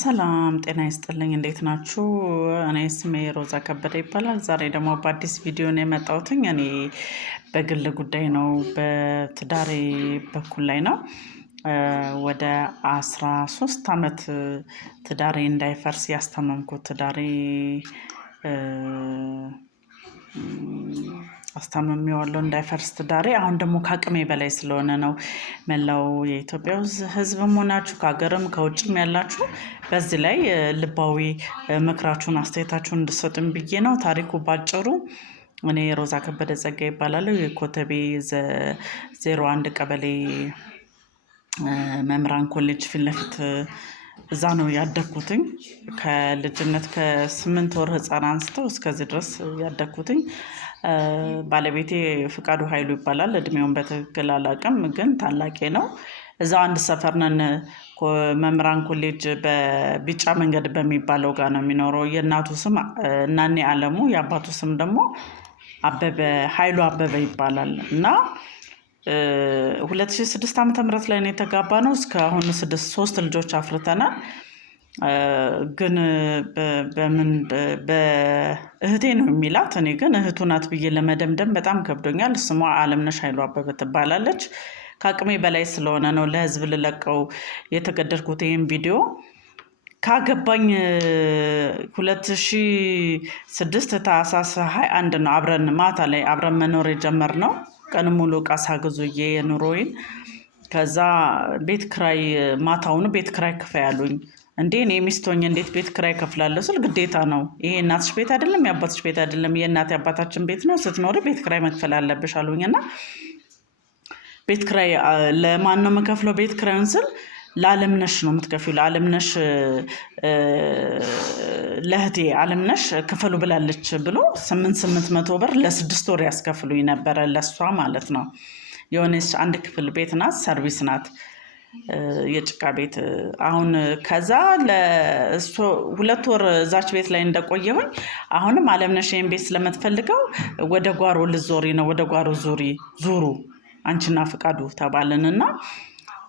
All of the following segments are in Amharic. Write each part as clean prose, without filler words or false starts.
ሰላም ጤና ይስጥልኝ እንዴት ናችሁ? እኔ ስሜ ሮዛ ከበደ ይባላል። ዛሬ ደግሞ በአዲስ ቪዲዮ ነው የመጣሁትኝ። እኔ በግል ጉዳይ ነው በትዳሬ በኩል ላይ ነው። ወደ 13 ዓመት ትዳሬ እንዳይፈርስ ያስታመምኩት ትዳሬ አስታምሜዋለሁ እንዳይፈርስ ትዳሬ። አሁን ደግሞ ከአቅሜ በላይ ስለሆነ ነው። መላው የኢትዮጵያ ሕዝብም ሆናችሁ ከሀገርም ከውጭም ያላችሁ በዚህ ላይ ልባዊ ምክራችሁን አስተያየታችሁን እንድሰጡኝ ብዬ ነው። ታሪኩ ባጭሩ እኔ ሮዛ ከበደ ጸጋ ይባላለሁ። የኮተቤ 01 ቀበሌ መምህራን ኮሌጅ ፊት ለፊት እዛ ነው ያደግኩትኝ። ከልጅነት ከ8 ወር ህፃን አንስተው እስከዚህ ድረስ ያደግኩትኝ። ባለቤቴ ፍቃዱ ኃይሉ ይባላል። እድሜውን በትክክል አላውቅም፣ ግን ታላቄ ነው። እዛው አንድ ሰፈር ነን። መምህራን ኮሌጅ በቢጫ መንገድ በሚባለው ጋር ነው የሚኖረው። የእናቱ ስም እናኔ አለሙ፣ የአባቱ ስም ደግሞ አበበ ኃይሉ አበበ ይባላል። እና 2006 ዓ.ም ላይ ነው የተጋባ ነው። እስካሁን 3 ልጆች አፍርተናል። ግን በእህቴ ነው የሚላት፣ እኔ ግን እህቱ ናት ብዬ ለመደምደም በጣም ከብዶኛል። ስሟ አለምነሽ ኃይሉ አበበ ትባላለች። ከአቅሜ በላይ ስለሆነ ነው ለህዝብ ልለቀው የተገደድኩት ይህን ቪዲዮ። ካገባኝ 2006 ታህሳስ 21 ነው አብረን ማታ ላይ አብረን መኖር የጀመርነው። ቀን ሙሉ ዕቃ ሳግዙዬ የኑሮዬን። ከዛ ቤት ክራይ ማታውኑ ቤት ክራይ ክፈይ ያሉኝ። እንዴ እኔ ሚስት ሆኜ እንዴት ቤት ክራይ ከፍላለሁ ስል ግዴታ ነው፣ ይሄ እናትሽ ቤት አይደለም የአባትሽ ቤት አይደለም የእናት የአባታችን ቤት ነው፣ ስትኖሪ ቤት ክራይ መክፈል አለብሽ አሉኝና ቤት ክራይ ለማን ነው የምከፍለው? ቤት ክራዩን ስል ለአለምነሽ ነው የምትከፊው፣ ለአለምነሽ ለእህቴ አለምነሽ ክፈሉ ብላለች ብሎ 800 ብር ለ6 ወር ያስከፍሉኝ ነበረ፣ ለሷ ማለት ነው። የሆነች አንድ ክፍል ቤት ናት፣ ሰርቪስ ናት፣ የጭቃ ቤት። አሁን ከዛ ለ2 ወር እዛች ቤት ላይ እንደቆየሁኝ አሁንም አለምነሽ ይሄን ቤት ስለምትፈልገው ወደ ጓሮ ልዞሪ ነው፣ ወደ ጓሮ ዙሩ አንቺና ፍቃዱ ተባልንና፣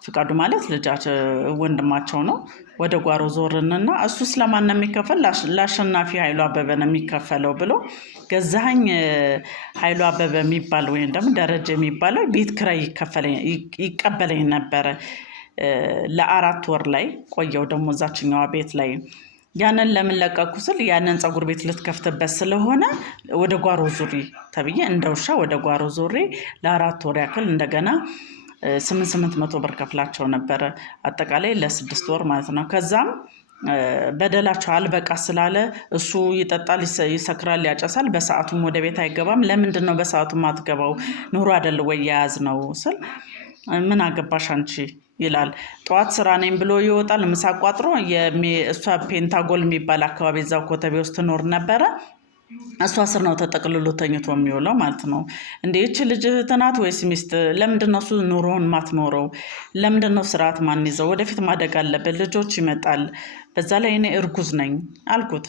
ፍቃዱ ማለት ልጃቸው ወንድማቸው ነው። ወደ ጓሮ ዞርንና እሱ ስለማን ነው የሚከፈል? ለአሸናፊ ኃይሉ አበበ ነው የሚከፈለው ብሎ ገዛኸኝ ኃይሉ አበበ የሚባል ወይም ደግሞ ደረጀ የሚባለው ቤት ክራይ ይቀበለኝ ነበረ። ለ4 ወር ላይ ቆየው ደግሞ እዛችኛዋ ቤት ላይ። ያንን ለምን ለቀኩ ስል ያንን ፀጉር ቤት ልትከፍትበት ስለሆነ ወደ ጓሮ ዙሪ ተብዬ እንደውሻ ወደ ጓሮ ዞሬ ለ4 ወር ያክል እንደገና 800 ብር ከፍላቸው ነበረ፣ አጠቃላይ ለ6 ወር ማለት ነው። ከዛም በደላቸው አልበቃ ስላለ እሱ ይጠጣል፣ ይሰክራል፣ ያጨሳል፣ በሰዓቱም ወደ ቤት አይገባም። ለምንድን ነው በሰዓቱ ማትገባው? ኑሮ አይደል ወይ የያዝ ነው ስል ምን አገባሽ አንቺ ይላል። ጠዋት ስራ ነኝ ብሎ ይወጣል። ምሳ ቋጥሮ እሷ ፔንታጎል የሚባል አካባቢ እዛው ኮተቤ ውስጥ ትኖር ነበረ። እሷ ስር ነው ተጠቅልሎ ተኝቶ የሚውለው ማለት ነው። እንዴ እቺ ልጅ እህት ናት ወይስ ሚስት? ለምንድን ነው እሱ ኑሮውን ማትኖረው? ለምንድን ነው ስርዓት ማን ይዘው? ወደፊት ማደግ አለበት፣ ልጆች ይመጣል። በዛ ላይ እኔ እርጉዝ ነኝ አልኩት።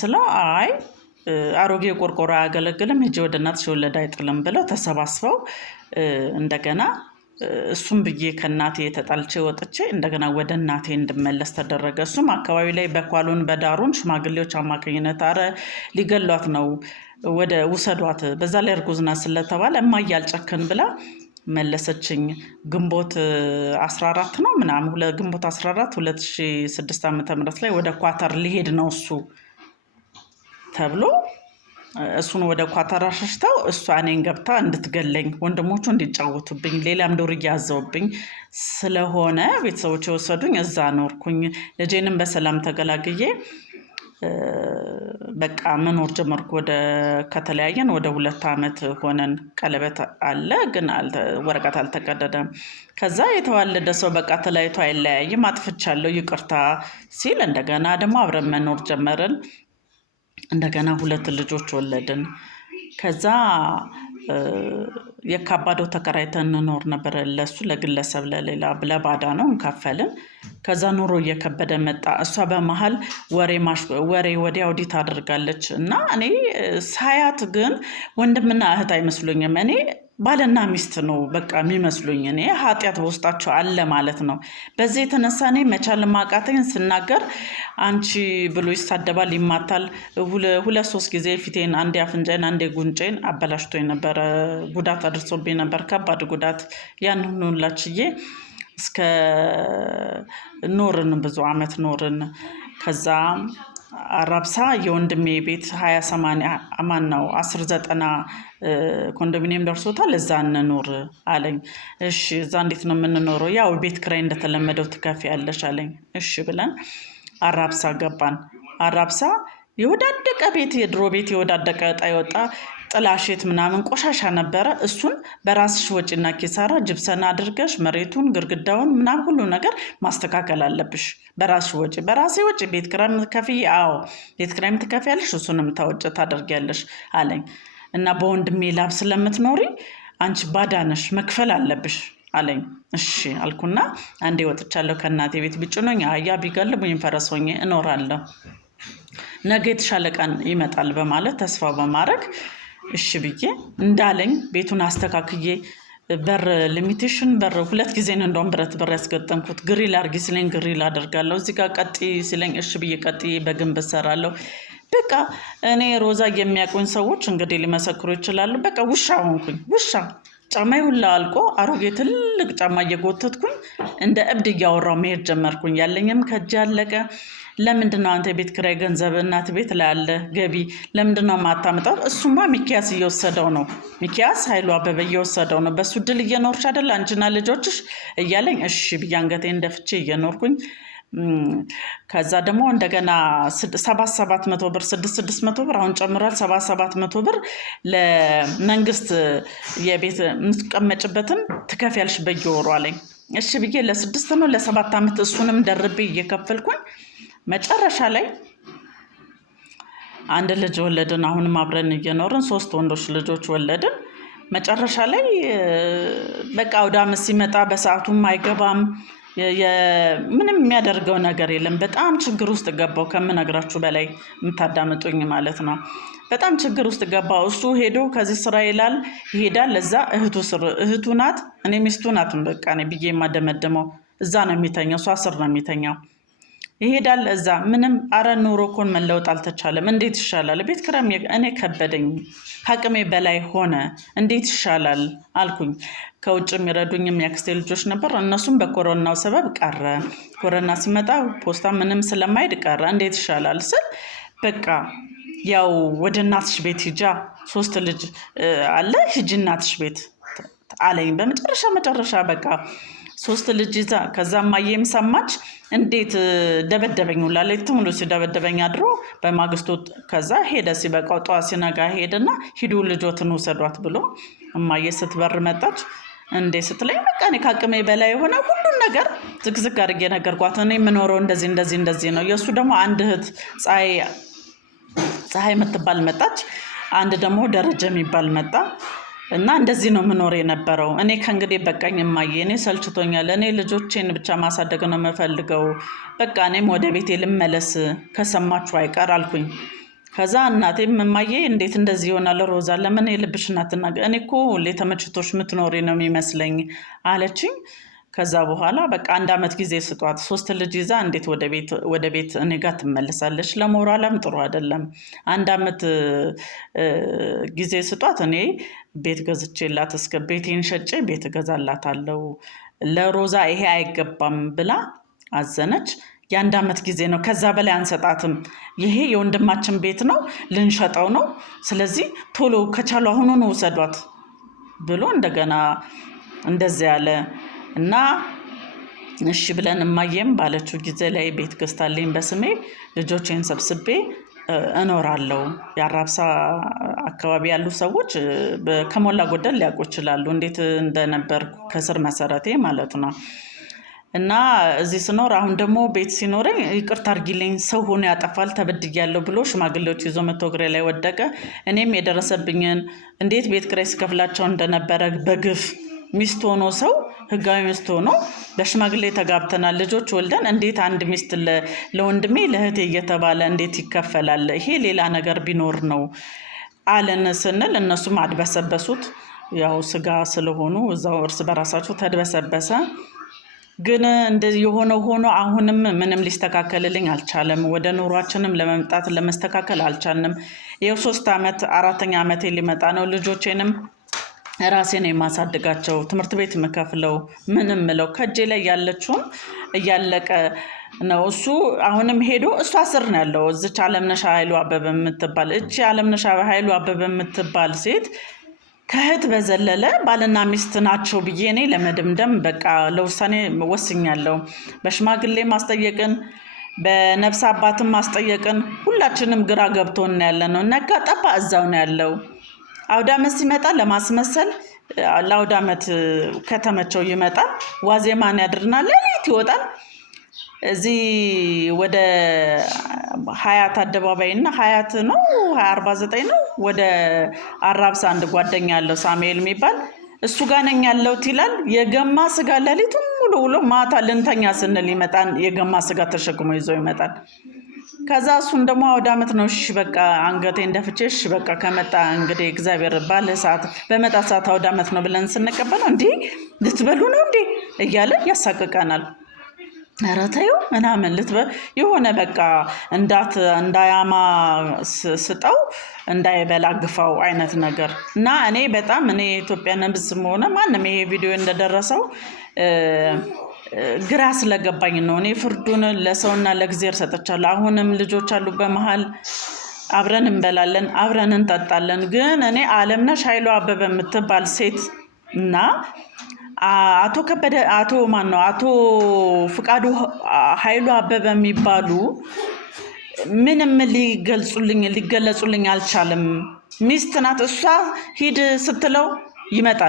ስለው አይ አሮጌ ቆርቆሮ አያገለግልም፣ ሂጂ ወደ እናትሽ የወለደ አይጥልም ብለው ተሰባስበው እንደገና እሱም ብዬ ከእናቴ ተጣልቼ ወጥቼ እንደገና ወደ እናቴ እንድመለስ ተደረገ። እሱም አካባቢ ላይ በኳሉን በዳሩን ሽማግሌዎች አማካኝነት አረ ሊገሏት ነው ወደ ውሰዷት፣ በዛ ላይ እርጉዝ ናት ስለተባለ እማዬ አልጨክን ብላ መለሰችኝ። ግንቦት 14 ነው ምናምን ግንቦት 14 2006 ዓ.ም ላይ ወደ ኳታር ሊሄድ ነው እሱ ተብሎ እሱን ወደ ኳታር አሸሽተው እሷ እኔን ገብታ እንድትገለኝ ወንድሞቹ እንዲጫወቱብኝ ሌላም ዶር እያዘውብኝ ስለሆነ ቤተሰቦች የወሰዱኝ እዛ ኖርኩኝ። ልጄንም በሰላም ተገላግዬ በቃ መኖር ጀመርኩ። ከተለያየን ወደ 2 ዓመት ሆነን። ቀለበት አለ ግን ወረቀት አልተቀደደም። ከዛ የተዋለደ ሰው በቃ ተለያይቶ አይለያይም፣ አጥፍቻለሁ ይቅርታ ሲል እንደገና ደግሞ አብረን መኖር ጀመርን። እንደገና 2 ልጆች ወለድን። ከዛ የካባዶ ተከራይተን እንኖር ነበር። ለሱ ለግለሰብ ለሌላ ለባዳ ነው እንከፈልን። ከዛ ኑሮ እየከበደ መጣ። እሷ በመሃል ወሬ ወዲያ ወዲህ ታደርጋለች እና እኔ ሳያት ግን ወንድምና እህት አይመስሉኝም። እኔ ባልና ሚስት ነው በቃ የሚመስሉኝ። እኔ ኃጢአት በውስጣቸው አለ ማለት ነው። በዚህ የተነሳ እኔ መቻል ማቃተኝ ስናገር አንቺ ብሎ ይሳደባል፣ ይማታል። ሁለት ሶስት ጊዜ ፊቴን አንዴ አፍንጫዬን አንዴ ጉንጬን አበላሽቶ የነበረ ጉዳት አድርሶብኝ ነበር፣ ከባድ ጉዳት። ያን ሁላ ችዬ እስከ ኖርን፣ ብዙ አመት ኖርን። ከዛ አራብሳ የወንድሜ ቤት 20/80 ማን ነው 10/90 ኮንዶሚኒየም ደርሶታል፣ እዛ እንኖር አለኝ። እሺ እዛ እንዴት ነው የምንኖረው? ያው ቤት ኪራይ እንደተለመደው ትከፍያለሽ አለኝ። እሺ ብለን አራብሳ ገባን። አራብሳ የወዳደቀ ቤት፣ የድሮ ቤት የወዳደቀ ዕጣ የወጣ ጥላሸት ምናምን ቆሻሻ ነበረ። እሱን በራስሽ ወጪና ኪሳራ ጅብሰን አድርገሽ መሬቱን ግርግዳውን ምናምን ሁሉ ነገር ማስተካከል አለብሽ በራስሽ ወጪ። በራሴ ወጪ ቤት ኪራይ ከፍዬ፣ አዎ ቤት ኪራይ ትከፍያለሽ፣ እሱንም ታወጪ ታደርጊያለሽ አለኝ። እና በወንድሜ ላብ ስለምትኖሪ አንቺ ባዳነሽ መክፈል አለብሽ አለኝ። እሺ አልኩና አንዴ ወጥቻለሁ ከእናቴ ቤት። ቢጭኖኝ አህያ ቢጋልቡኝ ፈረስ ሆኜ እኖራለሁ፣ ነገ የተሻለ ቀን ይመጣል በማለት ተስፋ በማድረግ እሺ ብዬ እንዳለኝ ቤቱን አስተካክዬ በር ሊሚቴሽን በር 2 ጊዜ ነው እንደውም ብረት በር ያስገጠምኩት። ግሪል አድርጊ ሲለኝ ግሪል አደርጋለሁ፣ እዚህ ጋር ቀጥ ሲለኝ እሺ ብዬ ቀጥ በግንብ እሰራለሁ። በቃ እኔ ሮዛ የሚያውቁኝ ሰዎች እንግዲህ ሊመሰክሩ ይችላሉ። በቃ ውሻ ሆንኩኝ፣ ውሻ። ጫማዬ ሁላ አልቆ አሮጌ ትልቅ ጫማ እየጎተትኩኝ እንደ እብድ እያወራው መሄድ ጀመርኩኝ። ያለኝም ከእጅ ያለቀ። ለምንድነው አንተ የቤት ኪራይ ገንዘብ እናት ቤት ላይ ያለ ገቢ ለምንድነው ማታመጣው? እሱማ ሚኪያስ እየወሰደው ነው፣ ሚኪያስ ኃይሉ አበበ እየወሰደው ነው። በሱ ድል እየኖርሽ አይደል አንቺና ልጆችሽ እያለኝ እሺ ብዬ አንገቴን እንደፍቼ እየኖርኩኝ ከዛ ደግሞ እንደገና 700 ብር 600 ብር አሁን ጨምሯል። 700 ብር ለመንግስት የቤት የምትቀመጭበትን ትከፍያለሽ በየወሩ አለኝ። እሺ ብዬ ለ6 ነው ለ7 አመት እሱንም ደርቤ እየከፈልኩኝ መጨረሻ ላይ አንድ ልጅ ወለድን። አሁንም አብረን እየኖርን 3 ወንዶች ልጆች ወለድን። መጨረሻ ላይ በቃ ወደ አመት ሲመጣ በሰዓቱም አይገባም፣ ምንም የሚያደርገው ነገር የለም። በጣም ችግር ውስጥ ገባው፣ ከምነግራችሁ በላይ የምታዳምጡኝ ማለት ነው። በጣም ችግር ውስጥ ገባው። እሱ ሄዶ ከዚህ ስራ ይላል ይሄዳል። እዛ እህቱ ናት፣ እኔ ሚስቱ ናት በቃ እኔ ብዬ የማደመደመው። እዛ ነው የሚተኛው፣ እሷ ስር ነው የሚተኛው። ይሄዳል እዛ ምንም። አረ ኑሮ እኮ መለወጥ አልተቻለም፣ እንዴት ይሻላል? ቤት ኪራይ እኔ ከበደኝ፣ ከአቅሜ በላይ ሆነ፣ እንዴት ይሻላል አልኩኝ። ከውጭ የሚረዱኝ የሚያክስቴ ልጆች ነበር፣ እነሱም በኮሮናው ሰበብ ቀረ። ኮሮና ሲመጣ ፖስታ ምንም ስለማይድ ቀረ። እንዴት ይሻላል ስል በቃ ያው ወደ እናትሽ ቤት ሂጃ፣ 3 ልጅ አለ፣ ሂጂ እናትሽ ቤት አለኝ። በመጨረሻ በቃ 3 ልጅ ይዛ ከዛ ማየም ሰማች። እንዴት ደበደበኝ ሁላ ሌሊት ሙሉ ሲደበደበኝ አድሮ በማግስቱ ከዛ ሄደ። ሲበቃው ጠዋት ሲነጋ ሄደና ሂዱ ልጆትን ውሰዷት ብሎ እማዬ ስትበር መጣች። እንዴ ስትለኝ በቃ እኔ ከአቅሜ በላይ የሆነ ሁሉን ነገር ዝግዝግ አድርጌ ነገርኳት። እኔ የምኖረው እንደዚህ ነው። የእሱ ደግሞ አንድ እህት ፀሐይ የምትባል መጣች፣ አንድ ደግሞ ደረጀ የሚባል መጣ። እና እንደዚህ ነው የምኖር የነበረው። እኔ ከእንግዲህ በቃኝ እማዬ፣ እኔ ሰልችቶኛል፣ እኔ ልጆቼን ብቻ ማሳደግ ነው የምፈልገው፣ በቃ እኔም ወደ ቤቴ ልመለስ ከሰማችሁ አይቀር አልኩኝ። ከዛ እናቴም እማዬ እንዴት እንደዚህ ይሆናል ሮዛ፣ ለምን የልብሽን አትናገሪ? እኔ እኮ ሁሌ ተመችቶሽ የምትኖሪ ነው የሚመስለኝ አለችኝ። ከዛ በኋላ በቃ 1 አመት ጊዜ ስጧት፣ 3 ልጅ ይዛ እንዴት ወደ ቤት እኔ ጋር ትመለሳለች? ለሞራላም ጥሩ አይደለም። 1 አመት ጊዜ ስጧት፣ እኔ ቤት ገዝቼላት እስከ ቤቴን ሸጬ ቤት እገዛላታለሁ፣ ለሮዛ ይሄ አይገባም ብላ አዘነች። የ1 አመት ጊዜ ነው፣ ከዛ በላይ አንሰጣትም። ይሄ የወንድማችን ቤት ነው፣ ልንሸጠው ነው። ስለዚህ ቶሎ ከቻሉ አሁኑን ውሰዷት ብሎ እንደገና እንደዚህ ያለ እና እሺ ብለን እማዬም ባለችው ጊዜ ላይ ቤት ገዝታልኝ በስሜ ልጆቼን ሰብስቤ እኖራለሁ። የአራብሳ አካባቢ ያሉ ሰዎች ከሞላ ጎደል ሊያውቁ ይችላሉ እንዴት እንደነበር ከስር መሰረቴ ማለት ነው። እና እዚህ ስኖር አሁን ደግሞ ቤት ሲኖረኝ ይቅርታ አድርጊልኝ ሰው ሆኖ ያጠፋል ተበድያለሁ ብሎ ሽማግሌዎች ይዞ መቶ እግሬ ላይ ወደቀ። እኔም የደረሰብኝን እንዴት ቤት ኪራይ ስከፍላቸው እንደነበረ በግፍ ሚስት ሆኖ ሰው ህጋዊ ሚስት ሆኖ በሽማግሌ ተጋብተናል፣ ልጆች ወልደን እንዴት አንድ ሚስት ለወንድሜ ለእህቴ እየተባለ እንዴት ይከፈላል? ይሄ ሌላ ነገር ቢኖር ነው አለን ስንል እነሱም አድበሰበሱት። ያው ስጋ ስለሆኑ እዛው እርስ በራሳቸው ተድበሰበሰ። ግን እንደዚህ የሆነ ሆኖ አሁንም ምንም ሊስተካከልልኝ አልቻለም። ወደ ኑሯችንም ለመምጣት ለመስተካከል አልቻልንም። ይኸው 3 ዓመት 4ኛ ዓመቴ ሊመጣ ነው። ልጆቼንም ራሴን የማሳድጋቸው ትምህርት ቤት የምከፍለው ምንም ምለው ከእጄ ላይ ያለችውን እያለቀ ነው። እሱ አሁንም ሄዶ እሷ ስር ነው ያለው። እዚች አለምነሽ ኃይሉ አበበ የምትባል እቺ አለምነሽ ኃይሉ አበበ የምትባል ሴት ከእህት በዘለለ ባልና ሚስት ናቸው ብዬ እኔ ለመደምደም በቃ ለውሳኔ ወስኛለሁ። በሽማግሌ ማስጠየቅን በነፍስ አባትም ማስጠየቅን ሁላችንም ግራ ገብቶን ያለ ነው። ነጋ ጠባ እዛው ነው ያለው። አውደ ዓመት ሲመጣ ለማስመሰል ለአውደ ዓመት ከተመቸው ይመጣል። ዋዜማን ያድርና ሌሊት ይወጣል። እዚህ ወደ ሀያት አደባባይ እና ሀያት ነው 249 ነው ወደ አራብሳ አንድ ጓደኛ ያለው ሳሙኤል የሚባል እሱ ጋር ነኝ ያለሁት ይላል። የገማ ስጋ ሌሊቱን ሙሉ ውሎ ማታ ልንተኛ ስንል ይመጣል። የገማ ስጋ ተሸክሞ ይዞ ይመጣል። ከዛ እሱን ደግሞ አውደ ዓመት ነው እሺ በቃ አንገቴ እንደፍቼሽ በቃ ከመጣ እንግዲህ እግዚአብሔር ባለ ሰዓት በመጣ ሰዓት አውደ ዓመት ነው ብለን ስንቀበለው እንዴ ልትበሉ ነው እንዴ እያለ ያሳቅቀናል። ኧረ ተይው ምናምን የሆነ በቃ እንዳያማ ስጠው እንዳይበላ ግፋው አይነት ነገር እና እኔ በጣም ኢትዮጵያ ነብስም ሆነ ማንም ይሄ ቪዲዮ እንደደረሰው ግራ ስለገባኝ ነው። እኔ ፍርዱን ለሰውና ለእግዚአብሔር ሰጥቻለሁ። አሁንም ልጆች አሉ በመሃል አብረን እንበላለን አብረን እንጠጣለን። ግን እኔ አለምነሽ ኃይሉ አበበ የምትባል ሴት እና አቶ ከበደ አቶ ፍቃዱ ኃይሉ አበበ የሚባሉ ምንም ሊገለጹልኝ አልቻለም። ሚስት ናት እሷ ሂድ ስትለው ይመጣል።